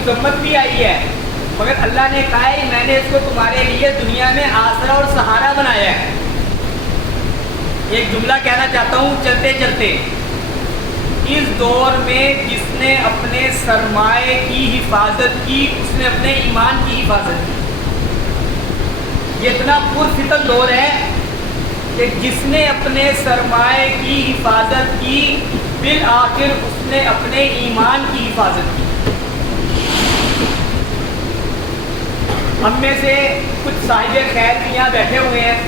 مذمت بھی آئی ہے، مگر اللہ نے کہا ہے میں نے اس کو تمہارے لیے دنیا میں آسرا اور سہارا بنایا ہے۔ ایک جملہ کہنا چاہتا ہوں چلتے چلتے، اس دور میں جس نے اپنے سرمایے کی حفاظت کی اس نے اپنے ایمان کی حفاظت کی۔ یہ اتنا پرفتن دور ہے کہ جس نے اپنے سرمایے کی حفاظت کی بالآخر اس نے اپنے ایمان کی حفاظت کی۔ ہم میں سے کچھ صاحب خیر بھی یہاں بیٹھے ہوئے ہیں،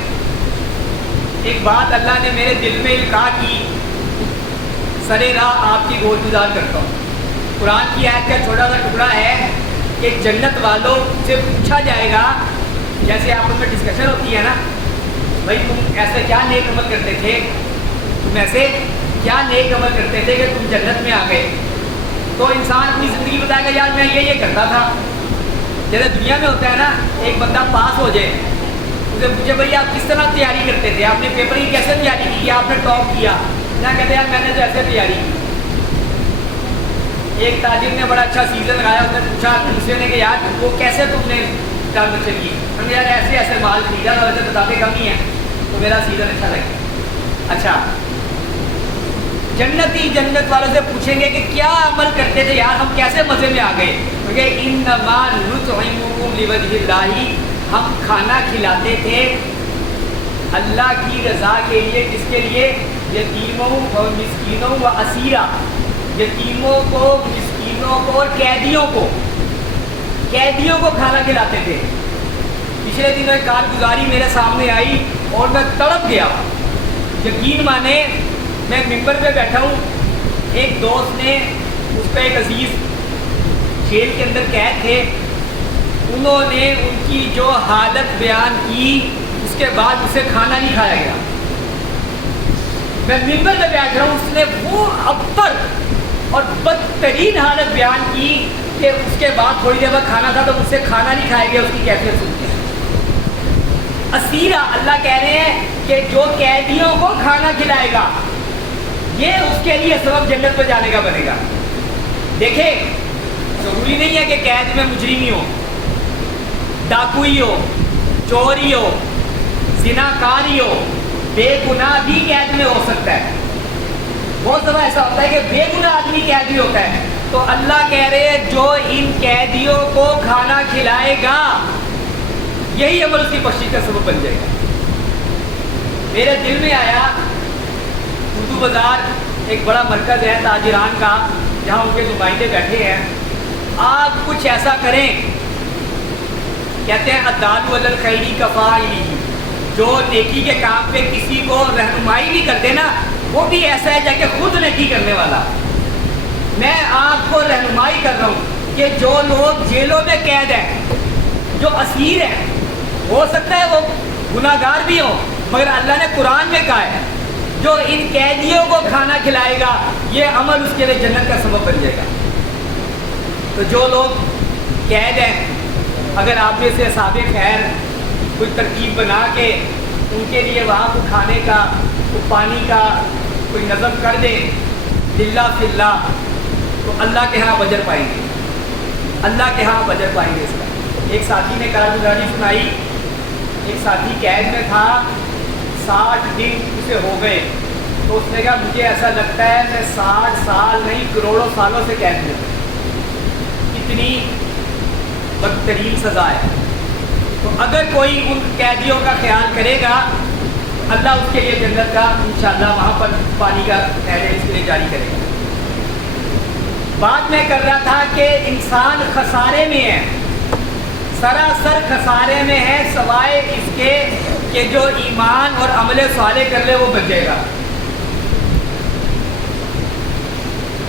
ایک بات اللہ نے میرے دل میں القاء کی، سرے راہ آپ کی گود گزار کرتا ہوں۔ قرآن کی آیت کا چھوٹا سا ٹکڑا ہے کہ جنت والوں سے پوچھا جائے گا، جیسے آپ ان میں ڈسکشن ہوتی ہے نا، بھائی تم ایسے کیا نیک عمل کرتے تھے، تم ایسے کیا نیک عمل کرتے تھے کہ تم جنت میں آ گئے، تو انسان اپنی زندگی بتائے گا یار میں یہ کرتا تھا۔ جیسے دنیا میں ہوتا ہے نا، ایک بندہ پاس ہو جائے، اسے پوچھے بھائی آپ کس طرح تیاری کرتے تھے، آپ نے پیپر کی کیسے تیاری کی، آپ نے ٹاپ کیا، نہ کہتے یار میں نے تو ایسے تیاری کی۔ ایک تاجر نے بڑا اچھا سیزن لگایا، اس نے پوچھا دوسرے نے کہ یار وہ کیسے تم نے ٹرانزیکشن کی، ہم نے یار ایسے مال خریدا تھا، ویسے کتابیں کم ہی ہیں تو میرا سیزن اچھا لگا۔ اچھا، جنتی جنت والوں سے پوچھیں گے کہ کیا عمل کرتے تھے یار، ہم کیسے مزے میں آ گئے، کیونکہ انما نطعمکم لوجہ اللہ، ہم کھانا کھلاتے تھے اللہ کی رضا کے لیے، کس کے لیے، یتیموں اور مسکینوں و اسیرا، یتیموں کو، مسکینوں کو اور قیدیوں کو کھانا کھلاتے تھے۔ پچھلے دنوں ایک کارگزاری میرے سامنے آئی اور میں تڑپ گیا، یقین مانے میں ممبر پہ بیٹھا ہوں، ایک دوست نے، اس کا ایک عزیز جیل کے اندر قید تھے، انہوں نے ان کی جو حالت بیان کی اس کے بعد اسے کھانا نہیں کھایا گیا۔ میں ممبر پہ بیٹھ رہا ہوں، اس نے وہ ابتر اور بدترین حالت بیان کی کہ اس کے بعد تھوڑی دیر بعد کھانا تھا تو اس سے کھانا نہیں کھایا گیا، اس کی کیفیت سنتے ہیں۔ اسیرہ، اللہ کہہ رہے ہیں کہ جو قیدیوں کو کھانا کھلائے گا یہ اس کے لیے سبب جنت میں جانے کا بنے گا۔ دیکھیں ضروری نہیں ہے کہ قید میں مجرمی ہو، ڈاکوئی ہو، چوری ہو، زناکاری ہو، بے گناہ بھی قید میں ہو سکتا ہے۔ بہت دفعہ ایسا ہوتا ہے کہ بے گناہ آدمی قید بھی ہوتا ہے، تو اللہ کہہ رہے ہیں جو ان قیدیوں کو کھانا کھلائے گا یہی عمل اس کی بخشش کا سبب بن جائے گا۔ میرے دل میں آیا، اردو بازار ایک بڑا مرکز ہے تاجران کا جہاں ان کے نمائندے بیٹھے ہیں، آپ کچھ ایسا کریں، کہتے ہیں الدال علی الخیر کفاعلہ، جو نیکی کے کام پہ کسی کو رہنمائی بھی کر دے نا وہ بھی ایسا ہے جا کے خود نیکی کرنے والا۔ میں آپ کو رہنمائی کر رہا ہوں کہ جو لوگ جیلوں میں قید ہیں، جو اسیر ہیں، ہو سکتا ہے وہ گناہ گار بھی ہوں، مگر اللہ نے قرآن میں کہا ہے جو ان قیدیوں کو کھانا کھلائے گا یہ عمل اس کے لیے جنت کا سبب بن جائے گا۔ تو جو لوگ قید ہیں، اگر آپ میں سے اصحاب خیر کوئی ترکیب بنا کے ان کے لیے وہاں کو کھانے کا، کو پانی کا کوئی نظم کر دیں للہ فی اللہ، تو اللہ کے ہاں اجر پائیں گے، اللہ کے ہاں اجر پائیں گے اس کا۔ ایک ساتھی نے کارگزاری سنائی، ایک ساتھی قید میں تھا، 60 دن اسے ہو گئے، تو اس نے کہا مجھے ایسا لگتا ہے میں 60 سال نہیں کروڑوں سالوں سے قید میں ہوں، اتنی بدترین سزا ہے۔ تو اگر کوئی ان قیدیوں کا خیال کرے گا اللہ اس کے لیے جنت کا انشاءاللہ وہاں پر پانی کا نہریں اس کے لیے جاری کرے گا۔ بات میں کر رہا تھا کہ انسان خسارے میں ہے، سراسر خسارے میں ہے، سوائے اس کے کہ جو ایمان اور عمل صالح کر لے وہ بچ جائے گا۔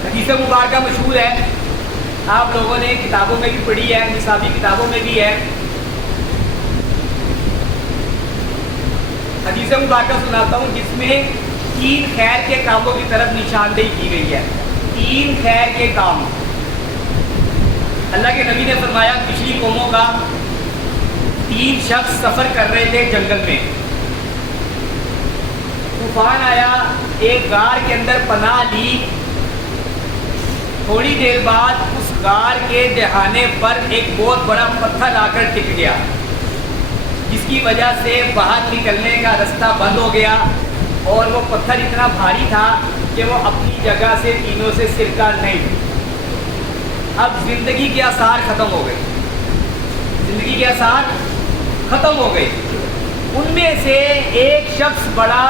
حدیث مبارکہ مشہور ہے، آپ لوگوں نے کتابوں میں بھی پڑھی ہے، نصابی کتابوں میں بھی ہے۔ حدیث مبارکہ سناتا ہوں جس میں 3 خیر کے کاموں کی طرف نشاندہی کی گئی ہے۔ 3 خیر کے کام اللہ کے نبی نے فرمایا، پچھلی قوموں کا 3 شخص سفر کر رہے تھے جنگل میں، طوفان آیا، ایک غار کے اندر پناہ لی، تھوڑی دیر بعد اس غار کے دہانے پر ایک بہت بڑا پتھر آ کر ٹک گیا، جس کی وجہ سے باہر نکلنے کا رستہ بند ہو گیا، اور وہ پتھر اتنا بھاری تھا کہ وہ اپنی جگہ سے تینوں سے سرکا نہیں۔ اب زندگی کے آثار ختم ہو گئے، زندگی کے آثار ختم ہو گئے۔ ان میں سے ایک شخص بڑا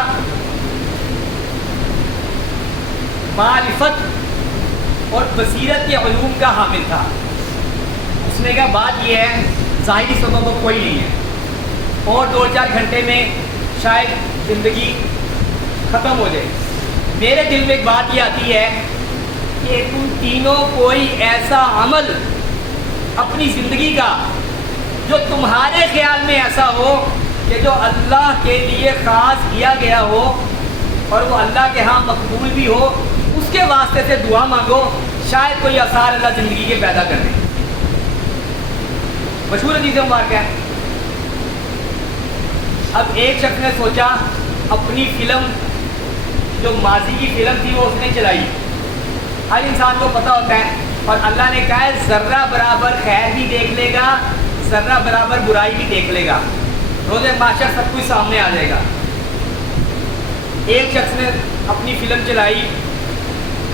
معرفت اور بصیرت کے علوم کا حامل تھا۔ اس نے کہا بات یہ ہے، ظاہری سبب تو کوئی نہیں ہے، اور 2-4 گھنٹے میں شاید زندگی ختم ہو جائے۔ میرے دل میں ایک بات یہ آتی ہے کہ تم تینوں کوئی ایسا عمل اپنی زندگی کا جو تمہارے خیال میں ایسا ہو کہ جو اللہ کے لیے خاص کیا گیا ہو اور وہ اللہ کے ہاں مقبول بھی ہو، اس کے واسطے سے دعا مانگو، شاید کوئی آثار اللہ زندگی کے پیدا کر دے۔ مشہور حدیث مبارکہ ہے۔ اب ایک شخص نے سوچا اپنی فلم، جو ماضی کی فلم تھی وہ اس نے چلائی۔ ہر انسان کو پتہ ہوتا ہے، اور اللہ نے کہا ہے ذرہ برابر خیر بھی دیکھ لے گا، ذرہ برابر برائی بھی دیکھ لے گا، روز محشر سب کچھ سامنے آ جائے گا۔ ایک شخص نے اپنی فلم چلائی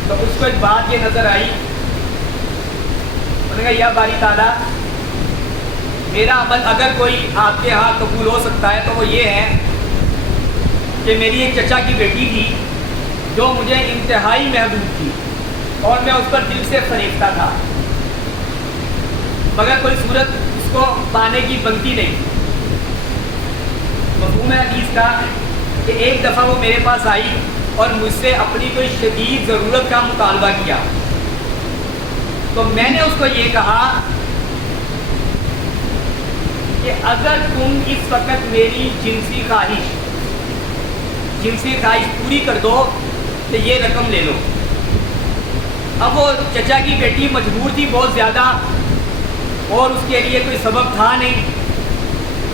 تو اس کو ایک بات یہ نظر آئی، انہوں نے کہا یا باری تعالیٰ، میرا عمل اگر کوئی آپ کے ہاں قبول ہو سکتا ہے تو وہ یہ ہے کہ میری ایک چچا کی بیٹی تھی جو مجھے انتہائی محبوب تھی، اور میں اس پر دل سے فریفتہ تھا، مگر کوئی صورت اس کو پانے کی بنتی نہیں۔ مفہوم ہے حدیث کا کہ ایک دفعہ وہ میرے پاس آئی اور مجھ سے اپنی کوئی شدید ضرورت کا مطالبہ کیا، تو میں نے اس کو یہ کہا کہ اگر تم اس وقت میری جنسی خواہش پوری کر دو تو یہ رقم لے لو۔ اب وہ چچا کی بیٹی مجبور تھی بہت زیادہ، اور اس کے لیے کوئی سبب تھا نہیں،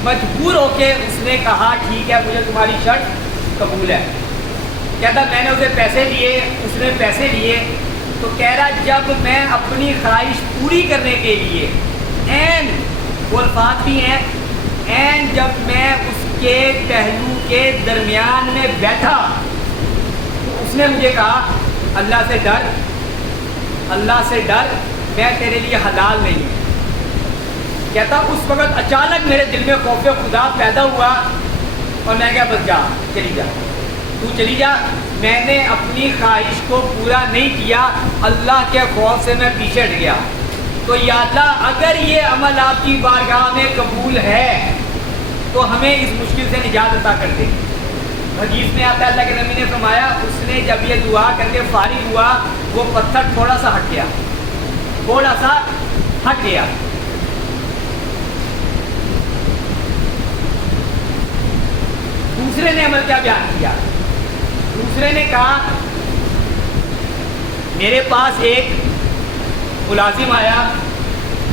مجبور ہو کے اس نے کہا ٹھیک ہے مجھے تمہاری شرط قبول ہے۔ کہتا میں نے اسے پیسے دیے، اس نے پیسے لیے، تو کہہ رہا جب میں اپنی خواہش پوری کرنے کے لیے وہ الفاظ بھی ہیں، جب میں اس کے پہلو کے درمیان میں بیٹھا تو اس نے مجھے کہا اللہ سے ڈر، میں تیرے لیے حلال نہیں ہوں۔ کہتا اس وقت اچانک میرے دل میں خوف خدا پیدا ہوا، اور میں کہا بس جا، چلی جا، میں نے اپنی خواہش کو پورا نہیں کیا، اللہ کے خوف سے میں پیچھے ہٹ گیا۔ تو یا اللہ اگر یہ عمل آپ کی بارگاہ میں قبول ہے تو ہمیں اس مشکل سے نجات عطا کر دے۔ حدیث میں آتا ہے اللہ کے نبی نے فرمایا اس نے جب یہ دعا کر کے فارغ ہوا، وہ پتھر تھوڑا سا ہٹ گیا۔ دوسرے نے عمل کیا بیان کیا؟ دوسرے نے کہا میرے پاس ایک ملازم آیا،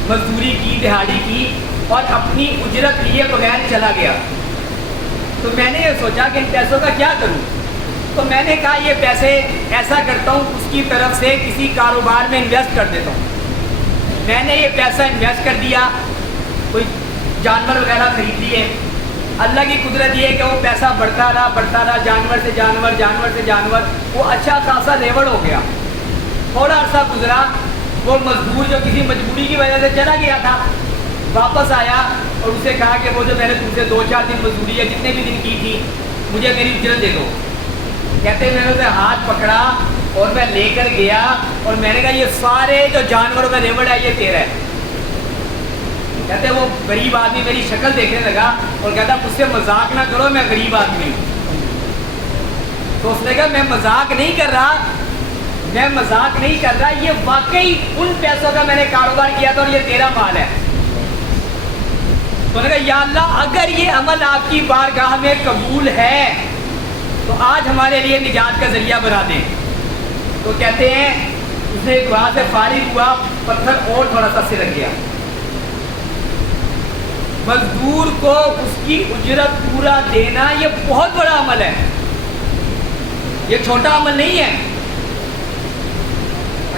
مزدوری کی، دہاڑی کی، اور اپنی اجرت لیے بغیر چلا گیا، تو میں نے یہ سوچا کہ ان پیسوں کا کیا کروں، تو میں نے کہا یہ پیسے ایسا کرتا ہوں اس کی طرف سے کسی کاروبار میں انویسٹ کر دیتا ہوں۔ میں نے یہ پیسہ انویسٹ کر دیا، کوئی جانور وغیرہ خرید لیے۔ اللہ کی قدرت یہ ہے کہ وہ پیسہ بڑھتا رہا، جانور سے جانور، وہ اچھا خاصا لیول ہو گیا۔ تھوڑا عرصہ گزرا، وہ مزدور جو کسی مجبوری کی وجہ سے چلا گیا تھا واپس آیا اور اسے کہا کہ وہ جو میں نے تم سے 2-4 دن مزدوری یا جتنے بھی دن کی تھی مجھے میری اجرت دے دو۔ کہتے میں نے اسے ہاتھ پکڑا اور میں لے کر گیا اور میں نے کہا یہ سارے جو جانوروں کا ریوڑ ہے یہ تیرا ہے۔ کہتے وہ غریب آدمی میری شکل دیکھنے لگا اور کہتا مجھ سے مذاق نہ کرو، میں غریب آدمی ہوں۔ تو اس نے کہا میں مذاق نہیں کر رہا، یہ واقعی ان پیسوں کا میں نے کاروبار کیا تھا اور یہ تیرا مال ہے۔ تو نے کہا یا اللہ اگر یہ عمل آپ کی بارگاہ میں قبول ہے تو آج ہمارے لیے نجات کا ذریعہ بنا دیں۔ تو کہتے ہیں اس نے دعا سے فارغ ہوا، پتھر اور تھوڑا سا سرک گیا۔ مزدور کو اس کی اجرت پورا دینا یہ بہت بڑا عمل ہے، یہ چھوٹا عمل نہیں ہے۔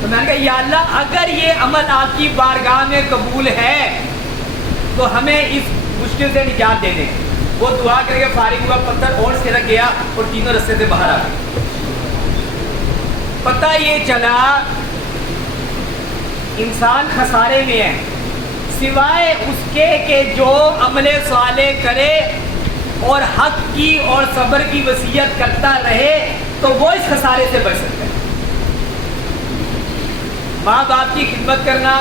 تو میں نے کہا یا اللہ اگر یہ عمل آپ کی بارگاہ میں قبول ہے تو ہمیں اس مشکل سے نجات دے دیں. وہ دعا کر کے فارغ ہوا, پتھر اور سرک گیا اور تینوں رستے سے باہر آ گئے. پتہ یہ چلا انسان خسارے میں ہے سوائے اس کے کہ جو عمل صالح کرے اور حق کی اور صبر کی وصیت کرتا رہے تو وہ اس خسارے سے بچ سکتا ہے. ماں باپ کی خدمت کرنا,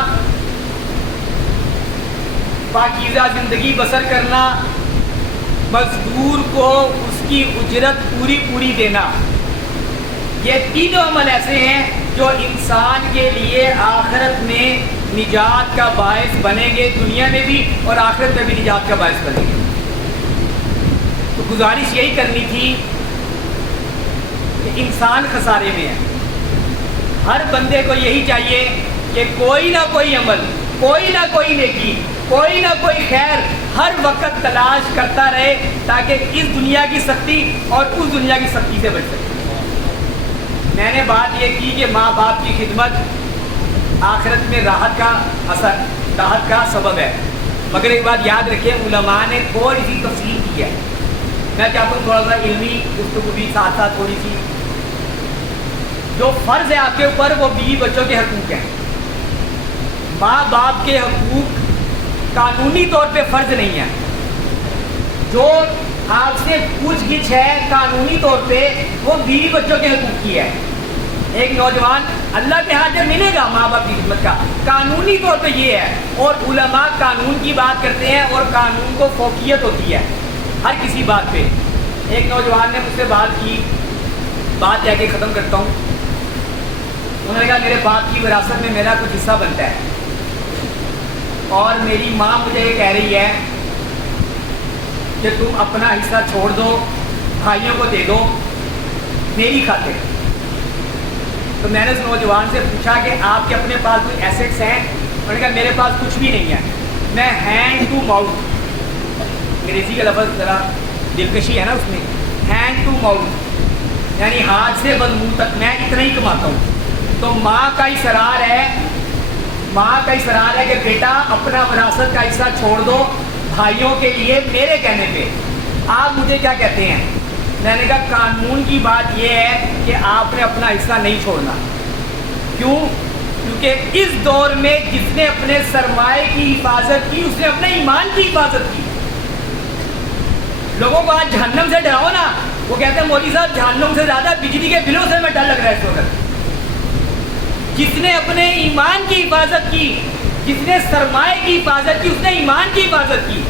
پاکیزہ زندگی بسر کرنا, مزدور کو اس کی اجرت پوری پوری دینا, یہ تینوں عمل ایسے ہیں جو انسان کے لیے آخرت میں نجات کا باعث بنیں گے, دنیا میں بھی اور آخرت میں بھی نجات کا باعث بنیں گے. تو گزارش یہی کرنی تھی کہ انسان خسارے میں ہے. ہر بندے کو یہی چاہیے کہ کوئی نہ کوئی عمل, کوئی نہ کوئی نیکی, کوئی نہ کوئی خیر ہر وقت تلاش کرتا رہے تاکہ اس دنیا کی سختی اور اس دنیا کی سختی سے بچ سکے. میں نے بات یہ کی کہ ماں باپ کی خدمت آخرت میں راحت کا اثر, راحت کا سبب ہے. مگر ایک بات یاد رکھیں, علماء نے تھوڑی سی تفصیل کی ہے. میں چاہتا ہوں تھوڑا سا علمی گفتگو بھی ساتھ ساتھ تھوڑی سی. جو فرض ہے آپ کے اوپر وہ بیوی بچوں کے حقوق ہیں. ماں باپ کے حقوق قانونی طور پہ فرض نہیں ہے. جو آپ سے پوچھ گچھ ہے قانونی طور پہ وہ بیوی بچوں کے حقوق کی ہے. ایک نوجوان اللہ کے ہاں جب ملے گا ماں باپ کی خدمت کا, قانونی طور پہ یہ ہے. اور علماء قانون کی بات کرتے ہیں اور قانون کو فوقیت ہوتی ہے ہر کسی بات پہ. ایک نوجوان نے مجھ سے بات کی, بات کہہ کے ختم کرتا ہوں. انہوں نے کہا میرے باپ کی وراثت میں میرا کچھ حصہ بنتا ہے اور میری ماں مجھے یہ کہہ رہی ہے کہ تم اپنا حصہ چھوڑ دو, بھائیوں کو دے دو میری خاطر. تو میں نے اس نوجوان سے پوچھا کہ آپ کے اپنے پاس کوئی ایسٹس ہیں؟ انہوں نے کہا میرے پاس کچھ بھی نہیں ہے, میں ہینڈ ٹو ماؤتھ, انگریزی کا لفظ ذرا دلکشی ہے نا اس میں, ہینڈ ٹو ماؤتھ یعنی ہاتھ سے بد منہ تک میں اتنا ہی کماتا ہوں. تو ماں کا اصرار ہے, ماں کا اصرار ہے کہ بیٹا اپنا وراثت کا حصہ چھوڑ دو بھائیوں کے لیے میرے کہنے پہ. آپ مجھے کیا کہتے ہیں؟ میں نے کہا قانون کی بات یہ ہے کہ آپ نے اپنا حصہ نہیں چھوڑنا. کیوں؟ کیونکہ اس دور میں جس نے اپنے سرمایہ کی حفاظت کی اس نے اپنے ایمان کی حفاظت کی. لوگوں کو آج جہنم سے ڈراؤ نا, وہ کہتے ہیں مولوی صاحب جہنم سے زیادہ بجلی کے بلوں سے میں ڈر لگ رہا ہے اس وقت. جس نے اپنے ایمان کی حفاظت کی, جس نے سرمایہ کی حفاظت کی, اس نے ایمان کی حفاظت کی.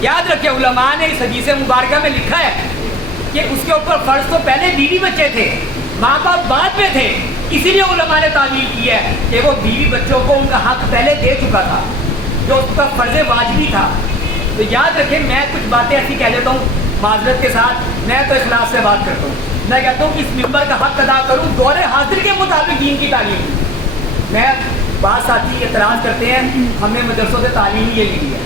یاد رکھیں علماء نے اس حدیث مبارکہ میں لکھا ہے کہ اس کے اوپر فرض تو پہلے بیوی بچے تھے, ماں باپ بعد میں تھے. اسی لیے علماء نے تعبیر کی ہے کہ وہ بیوی بچوں کو ان کا حق پہلے دے چکا تھا جو اس کا فرض واجبی تھا. تو یاد رکھیں میں کچھ باتیں ایسی کہہ دیتا ہوں معذرت کے ساتھ, میں تو اخلاص سے بات کرتا ہوں. میں کہتا ہوں اس ممبر کا حق ادا کروں دور حاضر کے مطابق دین کی تعلیم. میں بعض ساتھی اعتراض کرتے ہیں ہم نے مدرسوں سے تعلیم ہی یہ ملی ہے,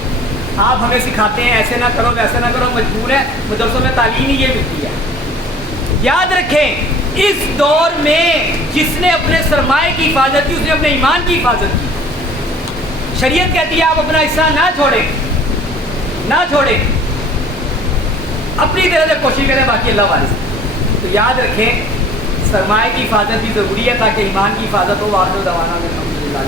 آپ ہمیں سکھاتے ہیں ایسے نہ کرو ویسے نہ کرو, مجبور ہے مدرسوں میں تعلیم ہی یہ ملتی ہے. یاد رکھیں اس دور میں جس نے اپنے سرمایہ کی حفاظت کی اس نے اپنے ایمان کی حفاظت کی. شریعت کہتی ہے آپ اپنا حصہ نہ چھوڑیں, نہ چھوڑیں, اپنی طرح سے کوشش کریں, باقی اللہ وارث. تو یاد رکھیں سرمایہ کی حفاظت بھی ضروری ہے تاکہ ایمان کی حفاظت ہو. آخر دعوانا الحمدللہ.